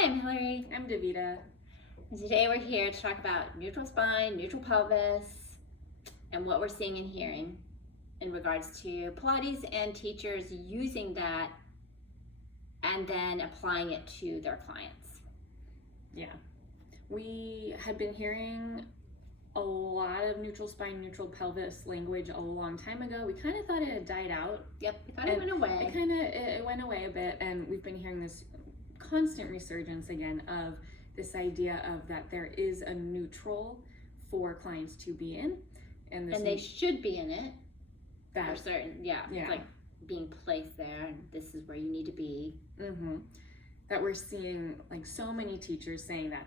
Hi, I'm Hillary. I'm Davita. And today we're here to talk about neutral spine, neutral pelvis, and what we're seeing and hearing in regards to Pilates and teachers using that and then applying it to their clients. Yeah. We had been hearing a lot of neutral spine, neutral pelvis language a long time ago. We kind of thought it had died out. Yep, we thought it went away. It went away a bit, and we've been hearing this constant resurgence again of this idea of that there is a neutral for clients to be in, and they should be in it. For certain, yeah. It's like being placed there, and this is where you need to be. Mm-hmm. That we're seeing like so many teachers saying that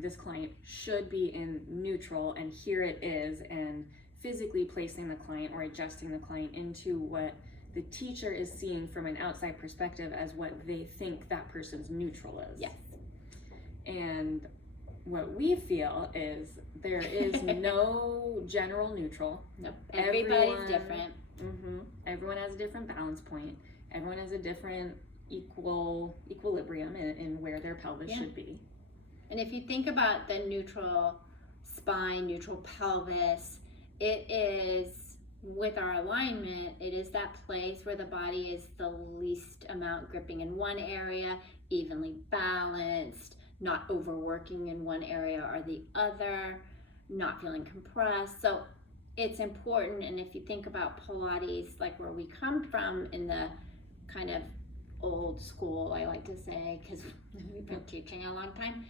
this client should be in neutral, and here it is, and physically placing the client or adjusting the client into what the teacher is seeing from an outside perspective as what they think that person's neutral is. Yes. And what we feel is there is no general neutral. Nope. Everybody's different. Mm-hmm. Everyone has a different balance point. Everyone has a different equilibrium in where their pelvis should be. And if you think about the neutral spine, neutral pelvis, it is, with our alignment, it is that place where the body is the least amount gripping in one area, evenly balanced, not overworking in one area or the other, not feeling compressed. So it's important. And if you think about Pilates, like where we come from in the kind of old school, I like to say, because we've been teaching a long time,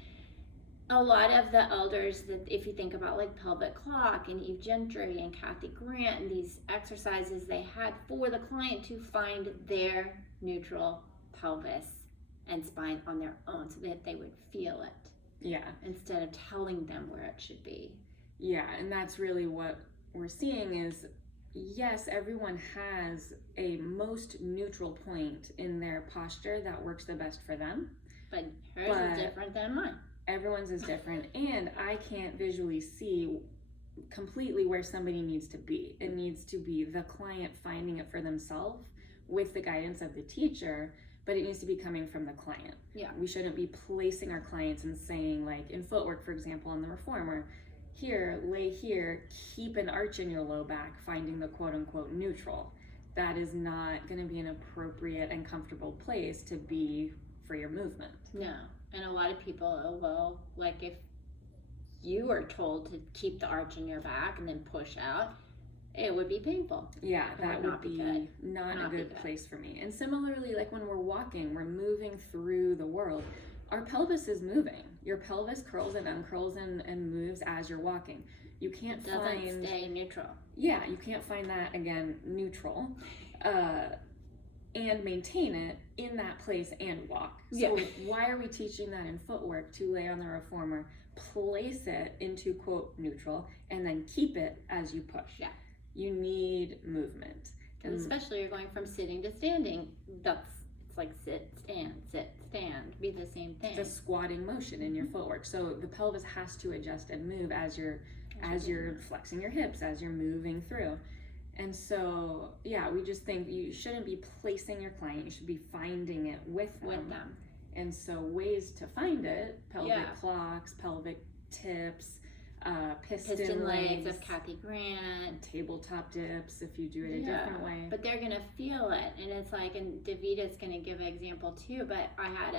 a lot of the elders, that if you think about like pelvic clock and Eve Gentry and Kathy Grant and these exercises they had for the client to find their neutral pelvis and spine on their own so that they would feel it. Yeah. Instead of telling them where it should be. Yeah, and that's really what we're seeing is, yes, everyone has a most neutral point in their posture that works the best for them. But hers is different than mine. Everyone's is different, and I can't visually see completely where somebody needs to be. It needs to be the client finding it for themselves with the guidance of the teacher, but it needs to be coming from the client. Yeah. We shouldn't be placing our clients and saying, like in footwork, for example, on the reformer, here, lay here, keep an arch in your low back, finding the quote unquote neutral. That is not going to be an appropriate and comfortable place to be for your movement. No. And a lot of people will, like if you were told to keep the arch in your back and then push out, it would be painful. Yeah, that would be not a good place for me. And similarly, like when we're walking, we're moving through the world, our pelvis is moving. Your pelvis curls and uncurls and moves as you're walking. You can't doesn't stay neutral. Yeah, you can't find that, again, neutral. And maintain it in that place and walk. So why are we teaching that in footwork to lay on the reformer, place it into quote neutral, and then keep it as you push? Yeah. You need movement. And especially you're going from sitting to standing. It's like sit, stand, be the same thing. It's a squatting motion in your footwork. So the pelvis has to adjust and move as you're flexing your hips, as you're moving through. And so, yeah, we just think you shouldn't be placing your client, you should be finding it with them. And so ways to find it, pelvic clocks, pelvic tips, piston legs of Kathy Grant, tabletop dips if you do it a different way. But they're going to feel it. And it's like, and Davita's going to give an example too, but I had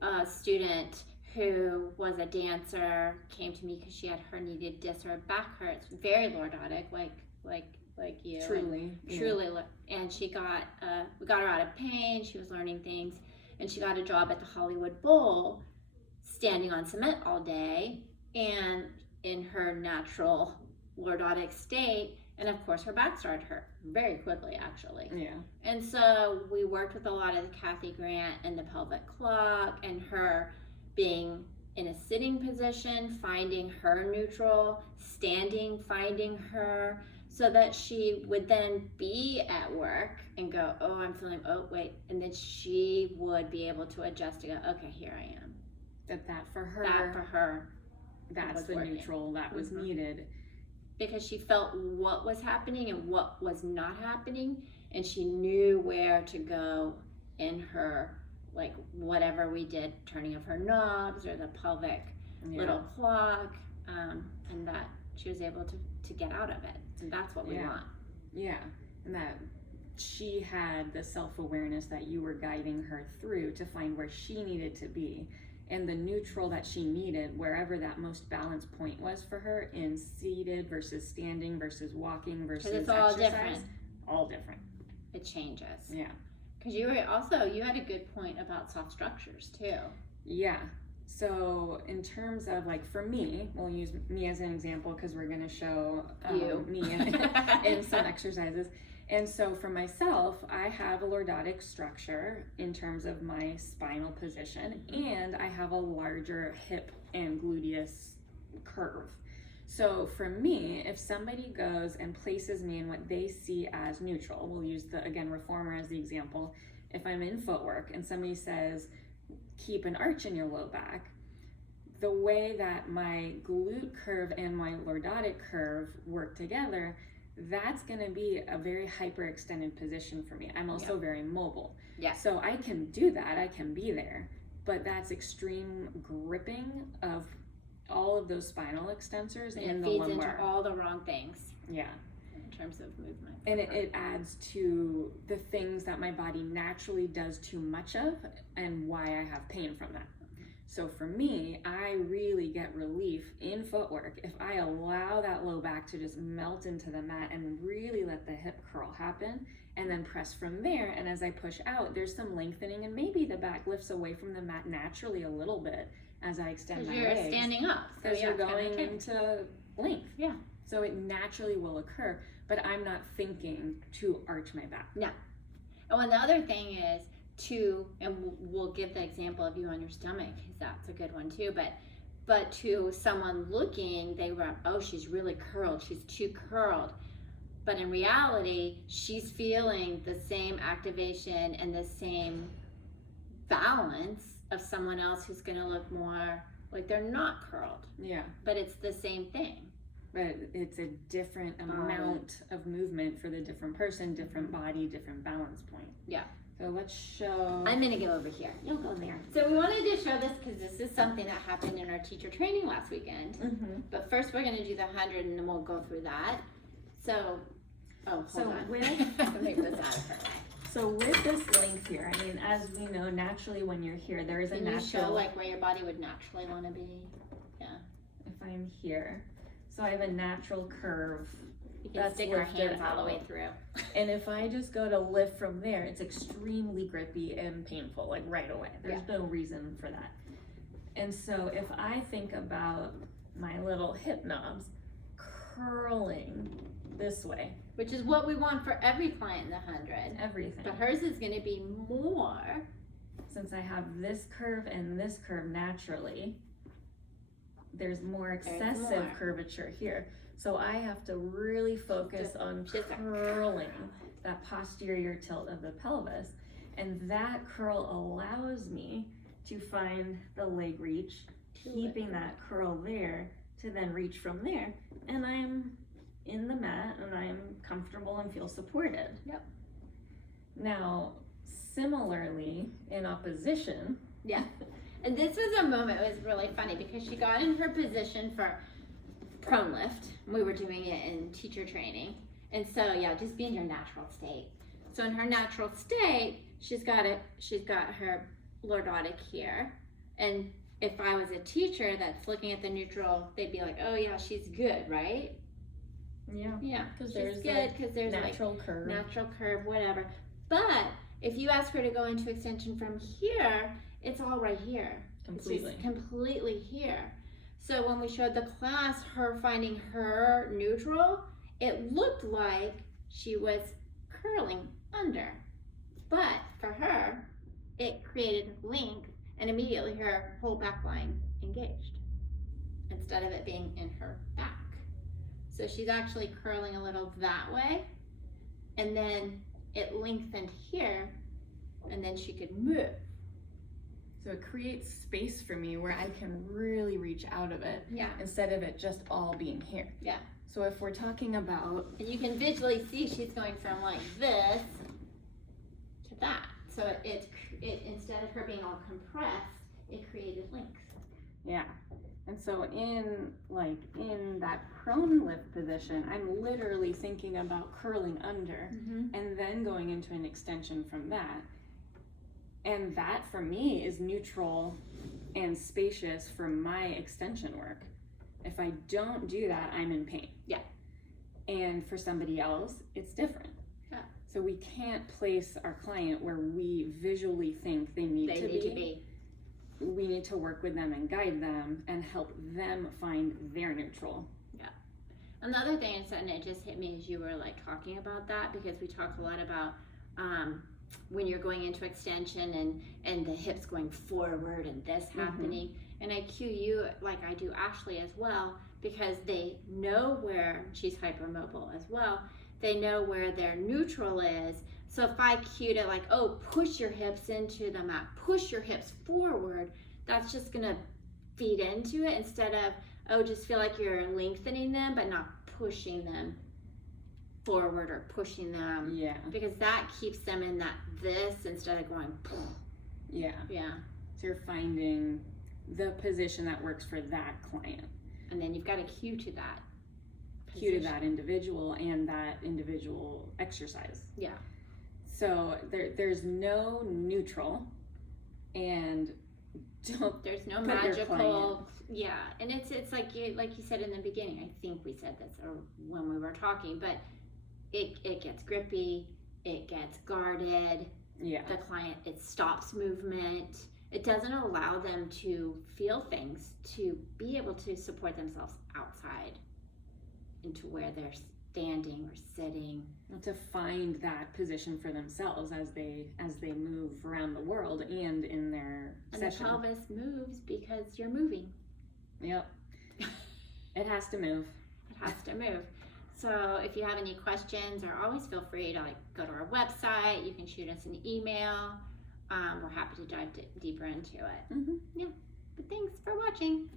a student who was a dancer, came to me because she had herniated disc, her back hurts, very lordotic, like you. Truly. And she got, we got her out of pain, she was learning things, and she got a job at the Hollywood Bowl, standing on cement all day, and in her natural lordotic state, and of course her back started hurt very quickly, actually. Yeah. And so we worked with a lot of the Kathy Grant and the pelvic clock, and her being in a sitting position, finding her neutral, standing, finding her, so that she would then be at work and go, oh, I'm feeling, oh, wait. And then she would be able to adjust to go, okay, here I am. That for her, that's the working. Neutral that was needed. Because she felt what was happening and what was not happening, and she knew where to go in her like whatever we did, turning of her knobs or the pelvic Yeah. little clock, and that she was able to get out of it. And that's what we Yeah. want. Yeah, and that she had the self-awareness that you were guiding her through to find where she needed to be, and the neutral that she needed, wherever that most balanced point was for her in seated versus standing versus walking versus Because it's all exercise. different. All different. It changes. Yeah. Because you had a good point about soft structures too. Yeah. So in terms of, like, for me, we'll use me as an example because we're going to show me in some exercises. And so for myself, I have a lordotic structure in terms of my spinal position, and I have a larger hip and gluteus curve. So for me, if somebody goes and places me in what they see as neutral, we'll use reformer as the example. If I'm in footwork and somebody says, keep an arch in your low back, the way that my glute curve and my lordotic curve work together, that's going to be a very hyperextended position for me. I'm also very mobile. Yeah. So I can do that, I can be there, but that's extreme gripping of all of those spinal extensors and the lumbar. It feeds into all the wrong things. Yeah. In terms of movement. And it adds to the things that my body naturally does too much of and why I have pain from that. So for me, I really get relief in footwork if I allow that low back to just melt into the mat and really let the hip curl happen and then press from there. And as I push out, there's some lengthening and maybe the back lifts away from the mat naturally a little bit as I extend my legs. Because you're standing up. Because you're going into length. Yeah. So it naturally will occur, but I'm not thinking to arch my back. No. And the other thing is and we'll give the example of you on your stomach, because that's a good one too, but to someone looking, they were, oh, she's really curled, she's too curled. But in reality, she's feeling the same activation and the same balance of someone else who's going to look more like they're not curled. Yeah. But it's the same thing. But it's a different amount of movement for the different person, different body, different balance point. Yeah. So let's show. I'm gonna go over here. You'll go there. So we wanted to show this because this is something that happened in our teacher training last weekend. Mm-hmm. But first we're gonna do the 100 and then we'll go through that. So, hold on. Let me put this out of her way. So with this length here, I mean, as we know, naturally when you're here, there is a natural. Can you show like where your body would naturally want to be? Yeah. If I'm here, so I have a natural curve. You can stick our hands all the way through. And if I just go to lift from there, it's extremely grippy and painful, like right away. There's no reason for that. And so if I think about my little hip knobs curling this way. Which is what we want for every client in the 100. Everything. But hers is going to be more. Since I have this curve and this curve naturally, there's more excessive curvature here. So I have to really focus on curling that posterior tilt of the pelvis. And that curl allows me to find the leg reach, keeping that curl there to then reach from there. And I'm in the mat and I'm comfortable and feel supported. Yep. Now, similarly, in opposition. Yeah. And this was a moment, it was really funny because she got in her position for prone lift. We were doing it in teacher training. And so, yeah, just be in your natural state. So in her natural state, she's got her lordotic here. And if I was a teacher that's looking at the neutral, they'd be like, oh yeah, she's good, right? Yeah. Yeah, because there's good, because there's natural curve. Natural curve, whatever. But if you ask her to go into extension from here, it's all right here. Completely. It's just completely here. So when we showed the class her finding her neutral, it looked like she was curling under. But for her, it created length and immediately her whole back line engaged instead of it being in her back. So she's actually curling a little that way, and then it lengthened here, and then she could move. So it creates space for me where I can really reach out of it, instead of it just all being here. Yeah. So if we're talking about, and you can visually see she's going from like this to that. So it instead of her being all compressed, it created length. Yeah. And so in that prone lift position, I'm literally thinking about curling under and then going into an extension from that. And that for me is neutral and spacious for my extension work. If I don't do that, I'm in pain. Yeah. And for somebody else, it's different. Yeah. So we can't place our client where we visually think they need to be. We need to work with them and guide them and help them find their neutral. Yeah. Another thing, and it just hit me as you were like talking about that, because we talk a lot about when you're going into extension and the hips going forward and this happening. And I cue you, like I do Ashley as well, because they know where she's hypermobile as well. They know where their neutral is. So if I cued it like, oh, push your hips into the mat, push your hips forward, that's just gonna feed into it instead of, oh, just feel like you're lengthening them but not pushing them forward or pushing them. Yeah. Because that keeps them in that this instead of going, yeah. Yeah. So you're finding the position that works for that client. And then you've got to cue to that. Cue to that individual and that individual exercise. Yeah. So there's no neutral, and there's no magical. Yeah, and it's like you said in the beginning. I think we said this or when we were talking, but it gets grippy, it gets guarded. Yeah. The client, it stops movement. It doesn't allow them to feel things, to be able to support themselves outside into where they're standing or sitting. To find that position for themselves as they move around the world and in their session. The pelvis moves because you're moving. Yep. It has to move. It has to move. So if you have any questions, or always feel free to go to our website. You can shoot us an email. We're happy to dive deeper into it. Mm-hmm. Yeah. But thanks for watching.